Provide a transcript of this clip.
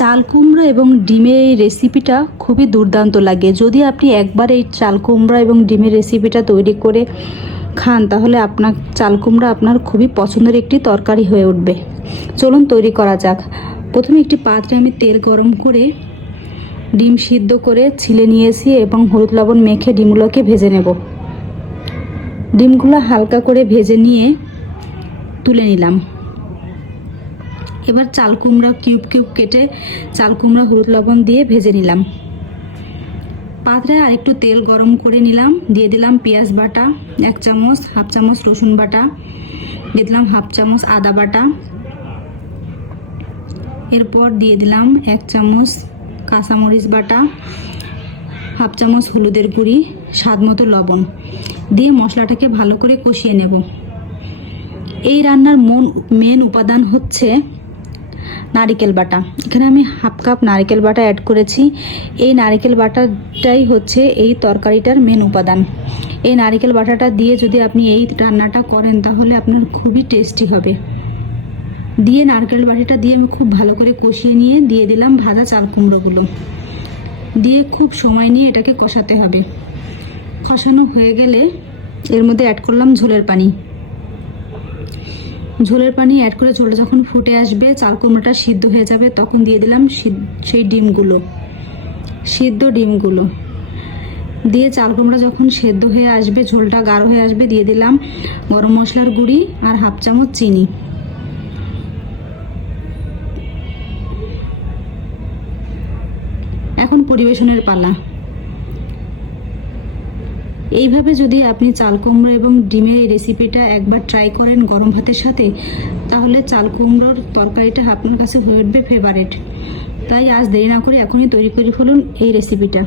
চাল কুমড়া এবং ডিমের এই রেসিপিটা খুবই দুর্দান্ত লাগে। যদি আপনি একবার এই চাল কুমড়া এবং ডিমের রেসিপিটা তৈরি করে খান তাহলে আপনার চাল কুমড়া আপনার খুবই পছন্দের একটি তরকারি হয়ে উঠবে। চলুন তৈরি করা যাক। প্রথমে একটি পাত্রে আমি তেল গরম করে ডিম সিদ্ধ করে ছিলে নিয়েছি এবং হলুদ লবণ মেখে ডিমগুলোকে ভেজে নেব। ডিমগুলো হালকা করে ভেজে নিয়ে তুলে নিলাম। এবার চাল কুমড়া কিউব কিউব কেটে চাল কুমড়া হলুদ লবণ দিয়ে ভেজে নিলাম। পাত্রে আরেকটু তেল গরম করে নিলাম, দিয়ে দিলাম পেঁয়াজ বাটা 1 চামচ, হাফ চামচ রসুন বাটা, দিয়ে দিলাম হাফ চামচ আদা বাটা, এরপর দিয়ে দিলাম 1 চামচ কাঁচামরিচ বাটা, হাফ চামচ হলুদের গুঁড়ি, স্বাদ মতো লবণ দিয়ে মশলাটাকে ভালো করে কষিয়ে নেব। এই রান্নার মেন উপাদান হচ্ছে নারকেল বাটা। এখানে আমি হাফ কাপ নারকেল বাটা অ্যাড করেছি। এই নারকেল বাটাটাই হচ্ছে এই তরকারিটার মেন উপাদান। এই নারকেল বাটাটা দিয়ে যদি আপনি এই রান্নাটা করেন তাহলে আপনার খুবই টেস্টি হবে। দিয়ে নারকেল বাটাটা দিয়ে আমি খুব ভালো করে কষিয়ে নিয়ে দিয়ে দিলাম ভাজা চাল কুমড়োগুলো, দিয়ে খুব সময় নিয়ে এটাকে কষাতে হবে। কষানো হয়ে গেলে এর মধ্যে অ্যাড করলাম ঝোলের পানি। ঝোলের পানি অ্যাড করে ঝোলটা যখন ফুটে আসবে, চাল কুমড়োটা সিদ্ধ হয়ে যাবে, তখন দিয়ে দিলাম সেই সিদ্ধ ডিমগুলো দিয়ে চাল কুমড়া যখন সেদ্ধ হয়ে আসবে, ঝোলটা গাঢ় হয়ে আসবে, দিয়ে দিলাম গরম মশলার গুঁড়ি আর হাফ চামচ চিনি। এখন পরিবেশনের পালা। এইভাবে যদি আপনি চাল কুমড়ো এবং ডিমের এই রেসিপিটা একবার ট্রাই করেন গরম ভাতের সাথে, তাহলে চাল কুমড়োর তরকারিটা আপনার কাছে হয়ে উঠবে ফেভারিট। তাই আজ দেরি না করে এখনই তৈরি করে ফেলুন এই রেসিপিটা।